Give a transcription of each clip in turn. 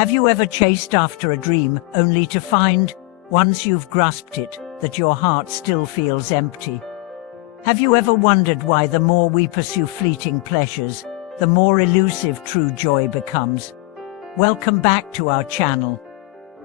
Have you ever chased after a dream only to find, once you've grasped it, that your heart still feels empty? Have you ever wondered why the more we pursue fleeting pleasures, the more elusive true joy becomes? Welcome back to our channel.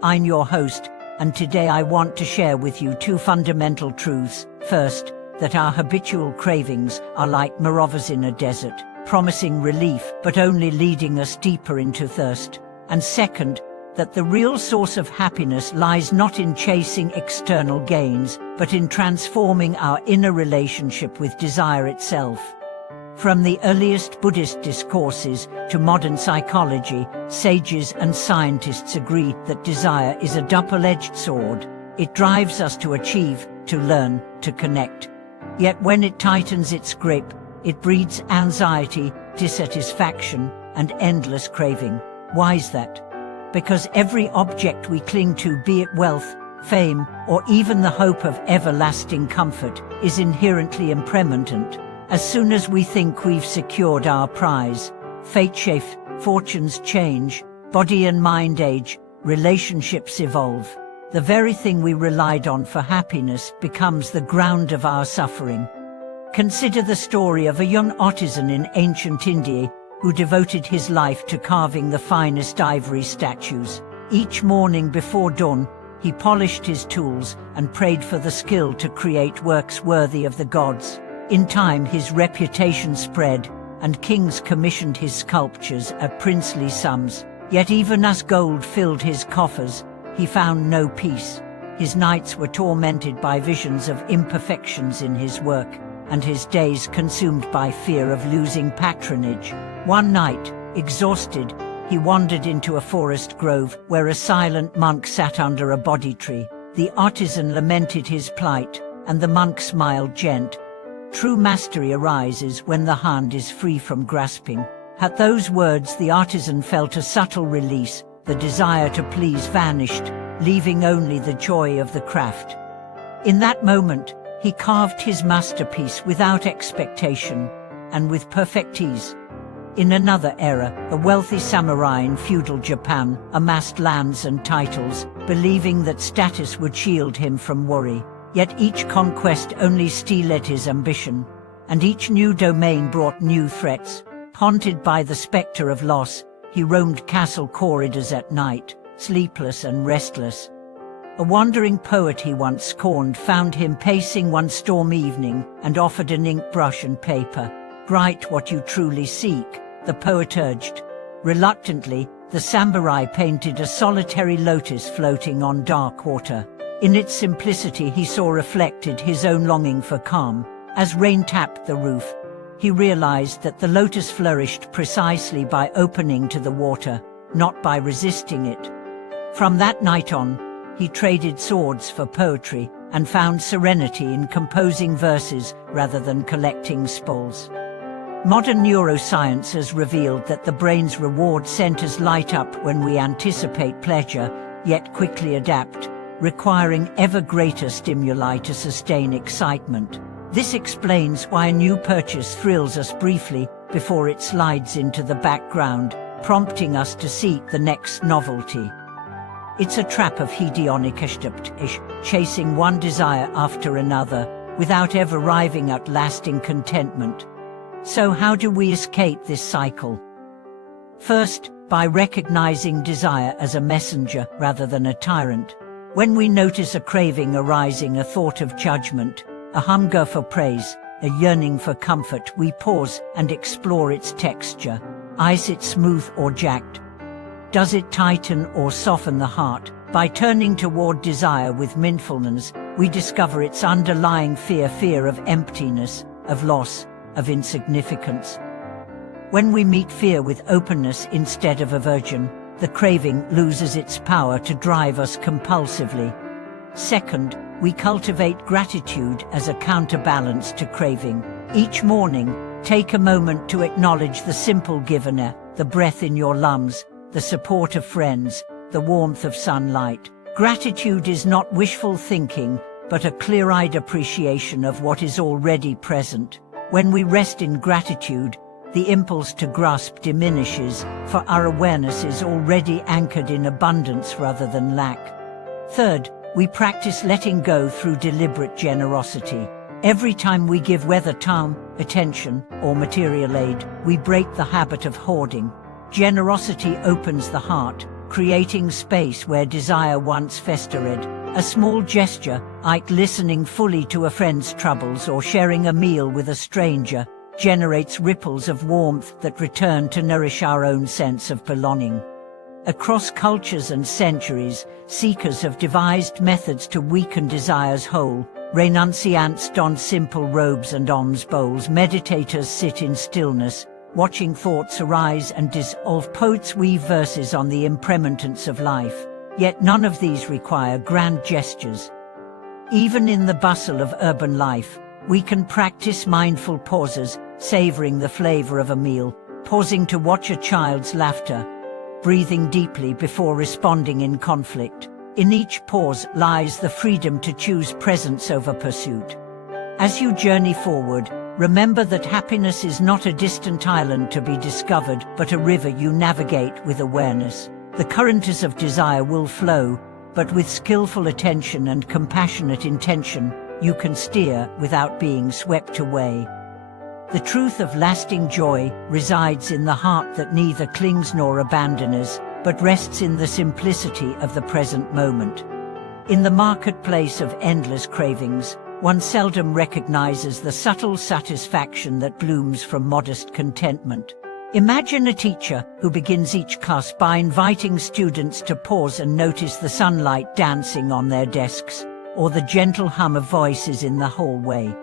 I'm your host, and today I want to share with you two fundamental truths. First, that our habitual cravings are like marauders in a desert, promising relief but only leading us deeper into thirst. And second, that the real source of happiness lies not in chasing external gains, but in transforming our inner relationship with desire itself. From the earliest Buddhist discourses to modern psychology, sages and scientists agree that desire is a double-edged sword. It drives us to achieve, to learn, to connect. Yet when it tightens its grip, it breeds anxiety, dissatisfaction, and endless craving. Why is that? Because every object we cling to, be it wealth, fame, or even the hope of everlasting comfort, is inherently impermanent. As soon as we think we've secured our prize, fate shifts, fortunes change, body and mind age, relationships evolve. The very thing we relied on for happiness becomes the ground of our suffering. Consider the story of a young artisan in ancient India who devoted his life to carving the finest ivory statues. Each morning before dawn, he polished his tools and prayed for the skill to create works worthy of the gods. In time, his reputation spread, and kings commissioned his sculptures at princely sums. Yet even as gold filled his coffers, he found no peace. His nights were tormented by visions of imperfections in his work, and his days consumed by fear of losing patronage. One night, exhausted, he wandered into a forest grove where a silent monk sat under a bodhi tree. The artisan lamented his plight, and the monk smiled gently. True mastery arises when the hand is free from grasping. At those words, the artisan felt a subtle release. The desire to please vanished, leaving only the joy of the craft. In that moment, he carved his masterpiece without expectation, and with perfect ease. In another era, a wealthy samurai in feudal Japan amassed lands and titles, believing that status would shield him from worry. Yet each conquest only steeled his ambition, and each new domain brought new threats. Haunted by the specter of loss, he roamed castle corridors at night, sleepless and restless. A wandering poet he once scorned found him pacing one stormy evening and offered an ink brush and paper. "Write what you truly seek," the poet urged. Reluctantly, the samurai painted a solitary lotus floating on dark water. In its simplicity, he saw reflected his own longing for calm. As rain tapped the roof, he realized that the lotus flourished precisely by opening to the water, not by resisting it. From that night on, he traded swords for poetry and found serenity in composing verses rather than collecting spoils. Modern neuroscience has revealed that the brain's reward centers light up when we anticipate pleasure, yet quickly adapt, requiring ever greater stimuli to sustain excitement. This explains why a new purchase thrills us briefly before it slides into the background, prompting us to seek the next novelty. It's a trap of hedonic adaptation, chasing one desire after another, without ever arriving at lasting contentment. So how do we escape this cycle? First, by recognizing desire as a messenger rather than a tyrant. When we notice a craving arising, a thought of judgment, a hunger for praise, a yearning for comfort, we pause and explore its texture. Is it smooth or jagged? Does it tighten or soften the heart? By turning toward desire with mindfulness, we discover its underlying fear of emptiness, of loss, of insignificance. When we meet fear with openness instead of aversion, the craving loses its power to drive us compulsively. Second, we cultivate gratitude as a counterbalance to craving. Each morning, take a moment to acknowledge the simple given, the breath in your lungs, the support of friends, the warmth of sunlight. Gratitude is not wishful thinking, but a clear-eyed appreciation of what is already present. When we rest in gratitude, the impulse to grasp diminishes, for our awareness is already anchored in abundance rather than lack. Third, we practice letting go through deliberate generosity. Every time we give, whether time, attention, or material aid, we break the habit of hoarding. Generosity opens the heart, creating space where desire once festered. A small gesture, like listening fully to a friend's troubles or sharing a meal with a stranger, generates ripples of warmth that return to nourish our own sense of belonging. Across cultures and centuries, seekers have devised methods to weaken desire's hold. Renunciants don simple robes and alms bowls. Meditators sit in stillness, watching thoughts arise and dissolve. Poets weave verses on the impermanence of life. Yet none of these require grand gestures. Even in the bustle of urban life, we can practice mindful pauses, savoring the flavor of a meal, pausing to watch a child's laughter, breathing deeply before responding in conflict. In each pause lies the freedom to choose presence over pursuit. As you journey forward, remember that happiness is not a distant island to be discovered, but a river you navigate with awareness. The currents of desire will flow, but with skillful attention and compassionate intention, you can steer without being swept away. The truth of lasting joy resides in the heart that neither clings nor abandons, but rests in the simplicity of the present moment. In the marketplace of endless cravings, one seldom recognizes the subtle satisfaction that blooms from modest contentment. Imagine a teacher who begins each class by inviting students to pause and notice the sunlight dancing on their desks, or the gentle hum of voices in the hallway.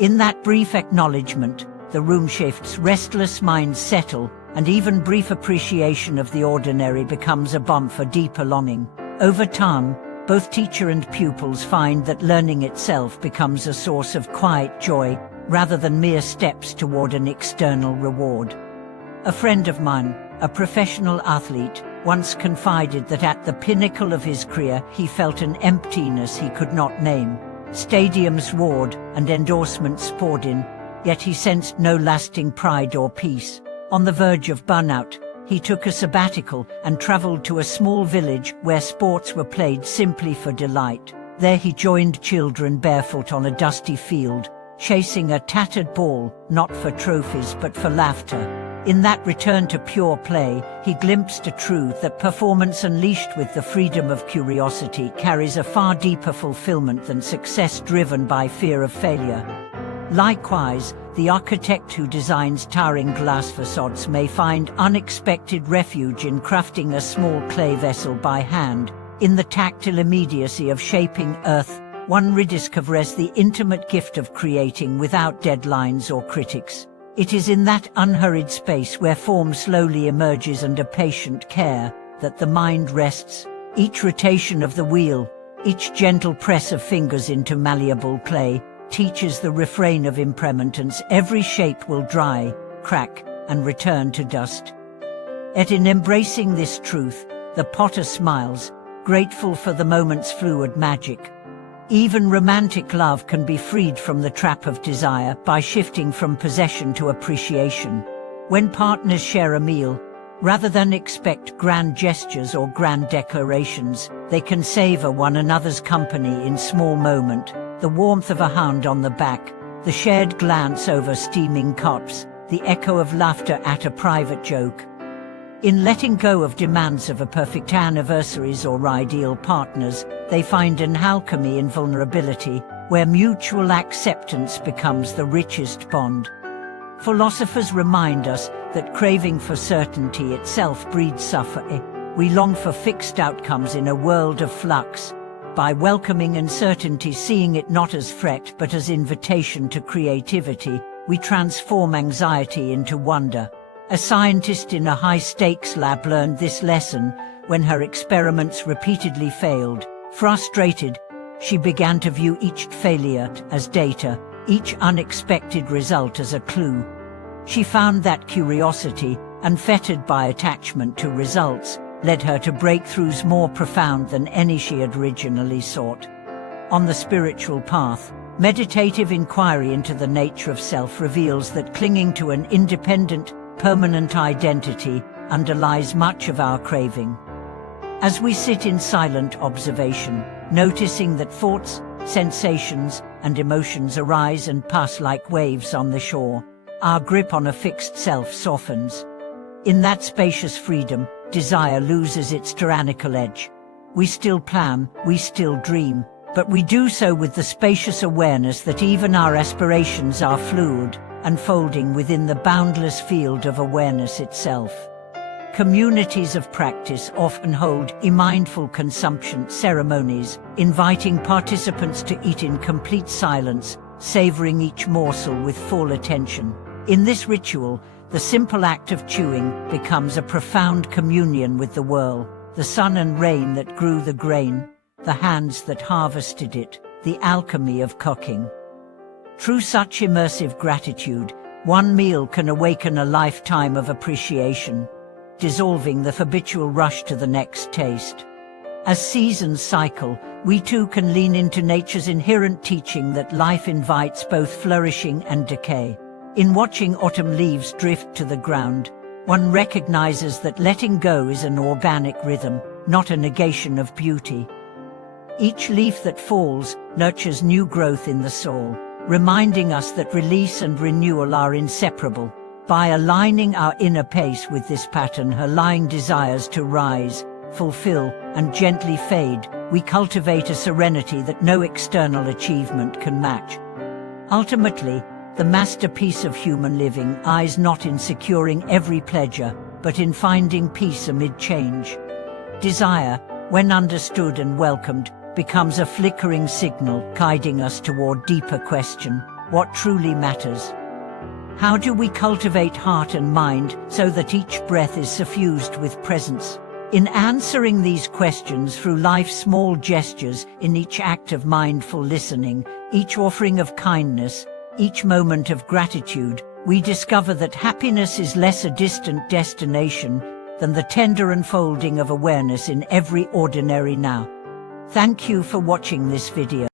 In that brief acknowledgement, the room shifts, restless minds settle, and even brief appreciation of the ordinary becomes a balm for deeper longing. Over time, both teacher and pupils find that learning itself becomes a source of quiet joy, rather than mere steps toward an external reward. A friend of mine, a professional athlete, once confided that at the pinnacle of his career he felt an emptiness he could not name. Stadiums roared and endorsements poured in, yet he sensed no lasting pride or peace. On the verge of burnout, he took a sabbatical and traveled to a small village where sports were played simply for delight. There he joined children barefoot on a dusty field, chasing a tattered ball, not for trophies but for laughter. In that return to pure play, he glimpsed a truth that performance unleashed with the freedom of curiosity carries a far deeper fulfillment than success driven by fear of failure. Likewise, the architect who designs towering glass facades may find unexpected refuge in crafting a small clay vessel by hand. In the tactile immediacy of shaping earth, one rediscovers the intimate gift of creating without deadlines or critics. It is in that unhurried space where form slowly emerges under patient care that the mind rests. Each rotation of the wheel, each gentle press of fingers into malleable clay, teaches the refrain of impermanence. Every shape will dry, crack, and return to dust. Yet in embracing this truth, the potter smiles, grateful for the moment's fluid magic. Even romantic love can be freed from the trap of desire by shifting from possession to appreciation. When partners share a meal, rather than expect grand gestures or grand declarations, they can savor one another's company in small moments. The warmth of a hand on the back, the shared glance over steaming cups, the echo of laughter at a private joke. In letting go of demands of a perfect anniversaries or ideal partners, they find an alchemy in vulnerability, where mutual acceptance becomes the richest bond. Philosophers remind us that craving for certainty itself breeds suffering. We long for fixed outcomes in a world of flux. By welcoming uncertainty, seeing it not as threat but as invitation to creativity, we transform anxiety into wonder. A scientist in a high-stakes lab learned this lesson when her experiments repeatedly failed. Frustrated, she began to view each failure as data, each unexpected result as a clue. She found that curiosity, unfettered by attachment to results, led her to breakthroughs more profound than any she had originally sought. On the spiritual path, Meditative inquiry into the nature of self reveals that clinging to an independent, permanent identity underlies much of our craving. As we sit in silent observation, noticing that thoughts, sensations, and emotions arise and pass like waves on the shore, our grip on a fixed self softens. In that spacious freedom, desire loses its tyrannical edge. We still plan, we still dream, but we do so with the spacious awareness that even our aspirations are fluid, unfolding within the boundless field of awareness itself. Communities of practice often hold mindful consumption ceremonies, inviting participants to eat in complete silence, savoring each morsel with full attention. In this ritual, the simple act of chewing becomes a profound communion with the world, the sun and rain that grew the grain, the hands that harvested it, the alchemy of cooking. Through such immersive gratitude, one meal can awaken a lifetime of appreciation, dissolving the habitual rush to the next taste. As seasons cycle, we too can lean into nature's inherent teaching that life invites both flourishing and decay. In watching autumn leaves drift to the ground, one recognizes that letting go is an organic rhythm, not a negation of beauty. Each leaf that falls nurtures new growth in the soul, reminding us that release and renewal are inseparable. By aligning our inner pace with this pattern, allowing desires to rise, fulfill, and gently fade, we cultivate a serenity that no external achievement can match. Ultimately, the masterpiece of human living lies not in securing every pleasure, but in finding peace amid change. Desire, when understood and welcomed, becomes a flickering signal guiding us toward deeper question: what truly matters? How do we cultivate heart and mind so that each breath is suffused with presence? In answering these questions through life's small gestures, in each act of mindful listening, each offering of kindness, each moment of gratitude, we discover that happiness is less a distant destination than the tender unfolding of awareness in every ordinary now. Thank you for watching this video.